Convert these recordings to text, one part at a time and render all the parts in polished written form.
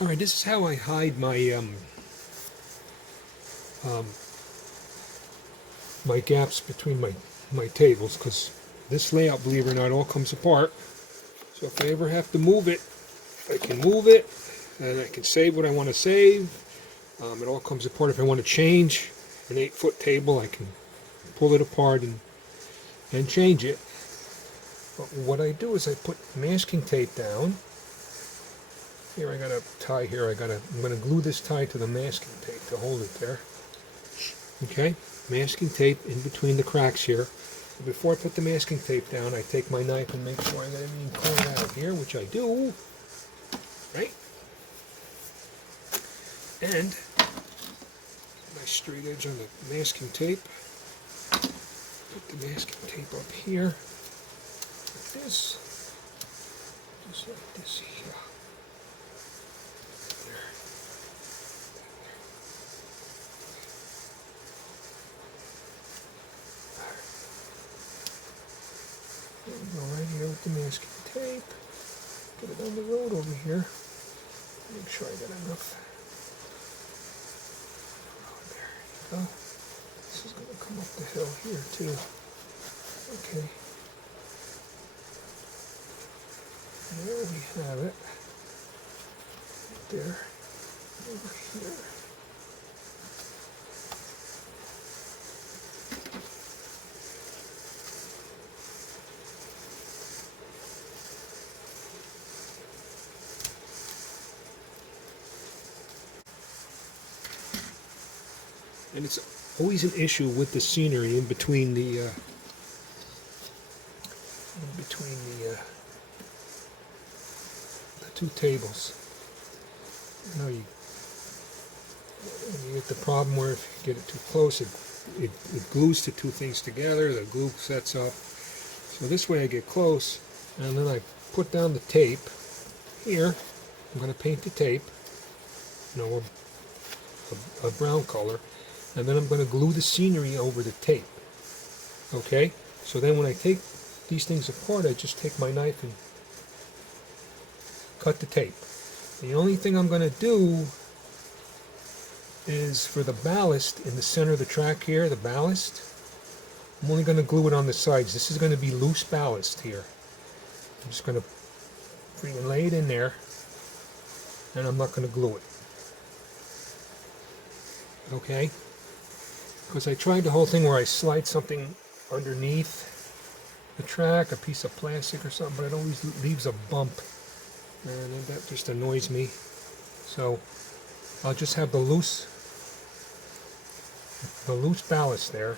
Alright, this is how I hide my um, my gaps between my tables, because this layout, believe it or not, all comes apart. So if I ever have to move it, I can move it, and I can save what I want to save. It all comes apart. If I want to change an 8-foot table, I can pull it apart and change it. But what I do is I put masking tape down. Here I got a tie here. I'm going to glue this tie to the masking tape to hold it there. Okay, masking tape in between the cracks here. Before I put the masking tape down, I take my knife and make sure I got everything cleared out of here, which I do. Right? And my straight edge on the masking tape. Put the masking tape up here, like this, just like this here. There we go, right here with the masking tape. Put it on the road over here. Make sure I got enough. Oh, there you go. This is going to come up the hill here too. Okay. There we have it. Right there. Over here. And it's always an issue with the scenery in between the two tables. You know, you get the problem where if you get it too close, it glues the two things together. The glue sets up. So this way I get close, and then I put down the tape here. I'm going to paint the tape, you know, a brown color. And then I'm going to glue the scenery over the tape. Okay? So then when I take these things apart, I just take my knife and cut the tape. The only thing I'm going to do is for the ballast in the center of the track here, the ballast, I'm only going to glue it on the sides. This is going to be loose ballast here. I'm just going to freaking lay it in there, and I'm not going to glue it. Okay? Because I tried the whole thing where I slide something underneath the track, a piece of plastic or something, but it always leaves a bump, and that just annoys me. So I'll just have the loose ballast there,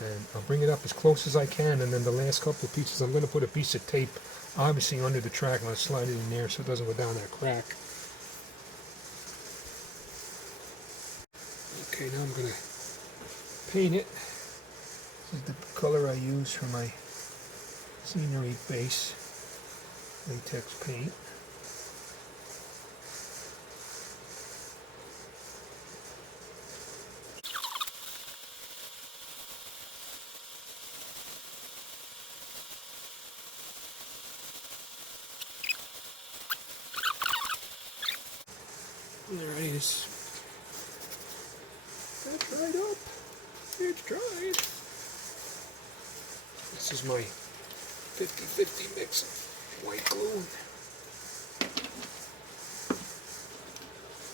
and I'll bring it up as close as I can, and then the last couple of pieces, I'm going to put a piece of tape obviously under the track, and I'll slide it in there so it doesn't go down that crack. Okay, now I'm going to paint it. This is the color I use for my scenery base, latex paint. Alright, it's dried up. It's dried. This is my 50-50 mix of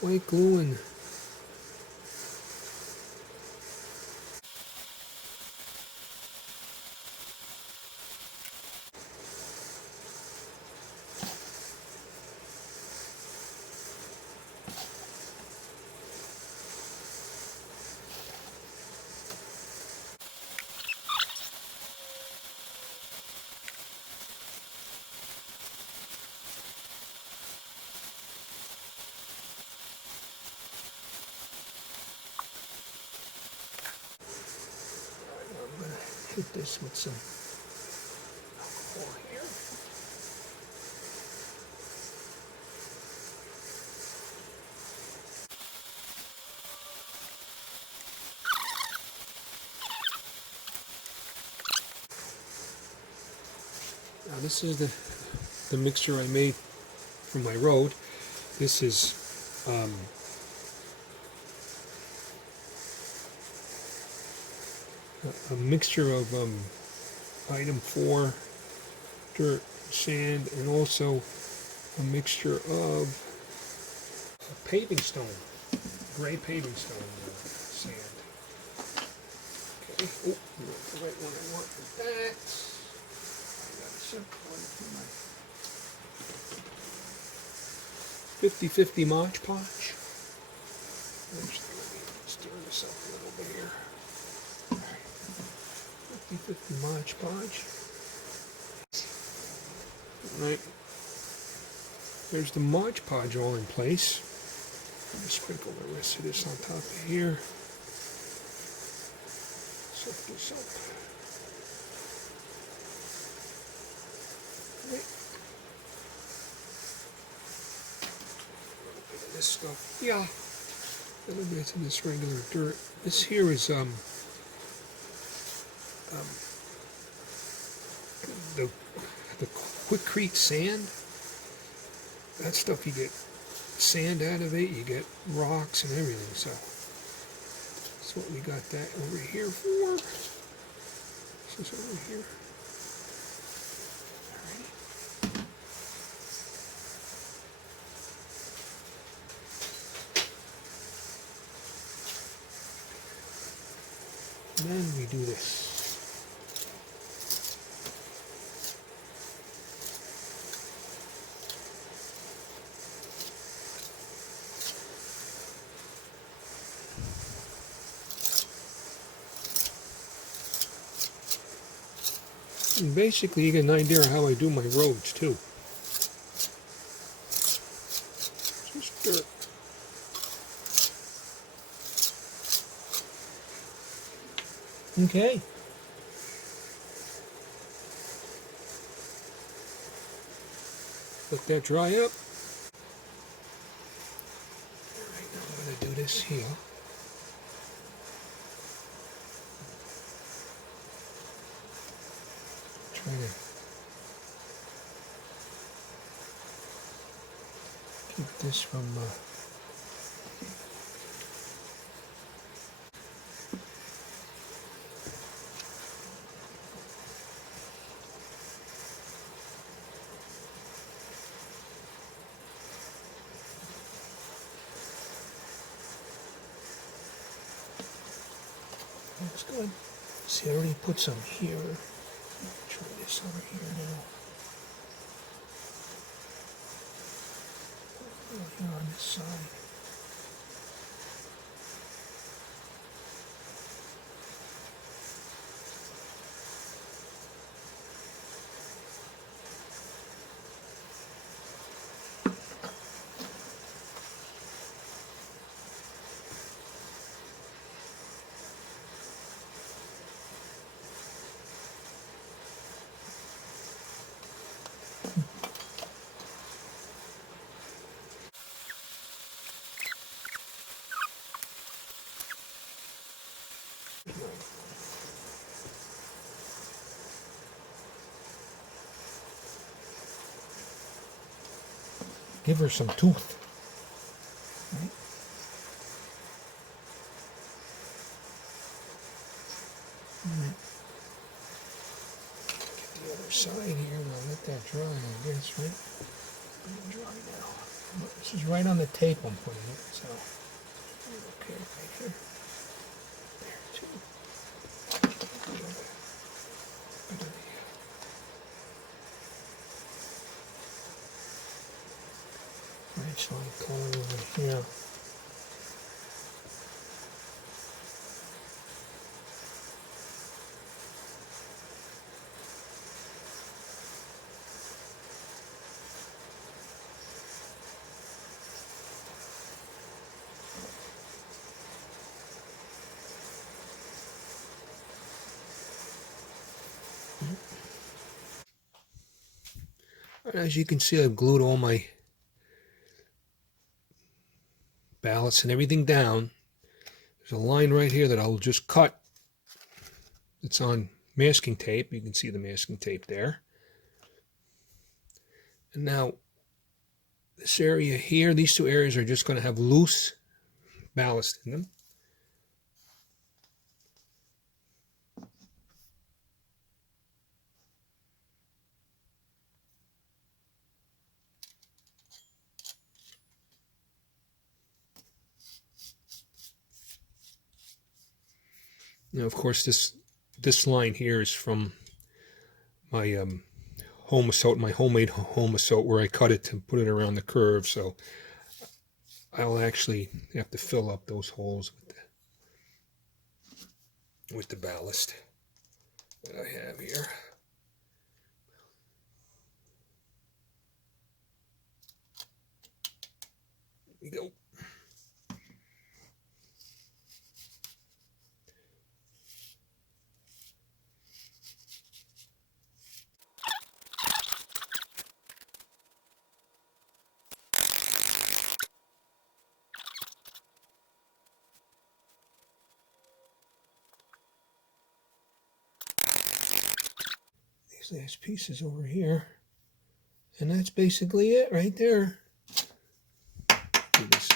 white glue and hit this with some alcohol here. Now this is the mixture I made for my road. This is a mixture of item 4, dirt, sand, and also a mixture of paving stone, gray paving stone sand. Okay, oh, you want the right one I want with that. I got a simple one for my 50-50 Mod Podge. Actually, let me stir this up a little bit here. 50-50 Mod Podge. Alright. There's the Mod Podge all in place. Sprinkle the rest of this on top of here. Set this up. Right. A little bit of this stuff. Yeah. A little bit of this regular dirt. This here is the Quickcrete sand. That stuff, you get sand out of it, you get rocks and everything, so that's what we got that over here for. This is over here. Alrighty. And then we do this. And basically, you get an idea of how I do my roads, too. Just dirt. Okay. Let that dry up. Alright, now I'm going to do this here. Try to keep this from looks good. See, I already put some here. Try this over here now. Here on this side. Give her some tooth. Right? Right. Get the other side here and I'll let that dry, I guess, right? Let it dry now. This is right on the tape I'm putting it, so okay, right here. There too. Nice light color over here. As you can see, I've glued all my ballasts and everything down. There's a line right here that I'll just cut. It's on masking tape. You can see the masking tape there. And now This area here, these two areas are just going to have loose ballast in them. Now, of course, this line here is from my my homemade homosote, where I cut it to put it around the curve. So I'll actually have to fill up those holes with the ballast that I have here. Here we go. These last pieces over here, and that's basically it right there. Do this.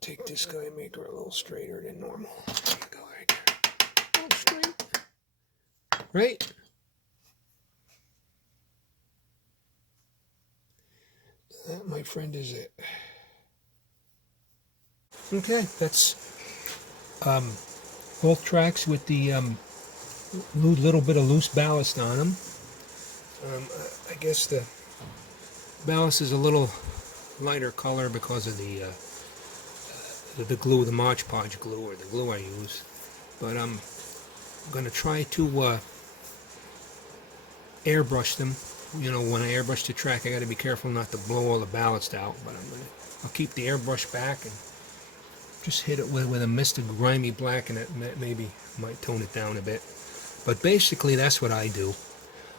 Take this guy and make her a little straighter than normal. There you go, right there. A little straight. Right? That, my friend, is it. Okay, that's both tracks with the little bit of loose ballast on them. I guess the ballast is a little lighter color because of the glue, the Mod Podge glue, or the glue I use. But I'm going to try to airbrush them. You know, when I airbrush the track, I got to be careful not to blow all the ballast out. But I'll keep the airbrush back and just hit it with a mist of grimy black, and it maybe might tone it down a bit. But basically, that's what I do.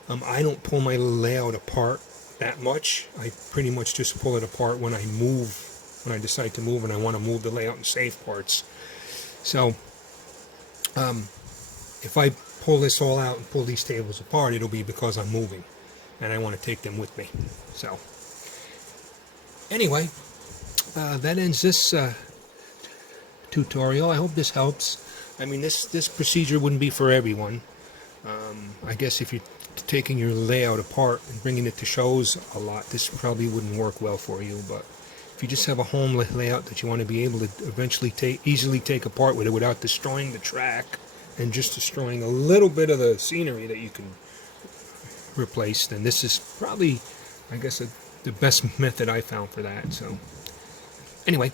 I don't pull my layout apart that much. I pretty much just pull it apart when I move. When I decide to move and I want to move the layout in safe parts. So if I pull this all out and pull these tables apart, it'll be because I'm moving and I want to take them with me. So anyway, that ends this tutorial. I hope this helps. I mean, this procedure wouldn't be for everyone. I guess if you're taking your layout apart and bringing it to shows a lot, this probably wouldn't work well for you. But if you just have a home layout that you want to be able to eventually easily take apart with it without destroying the track and just destroying a little bit of the scenery that you can replace, then this is probably, I guess, the best method I found for that. So anyway,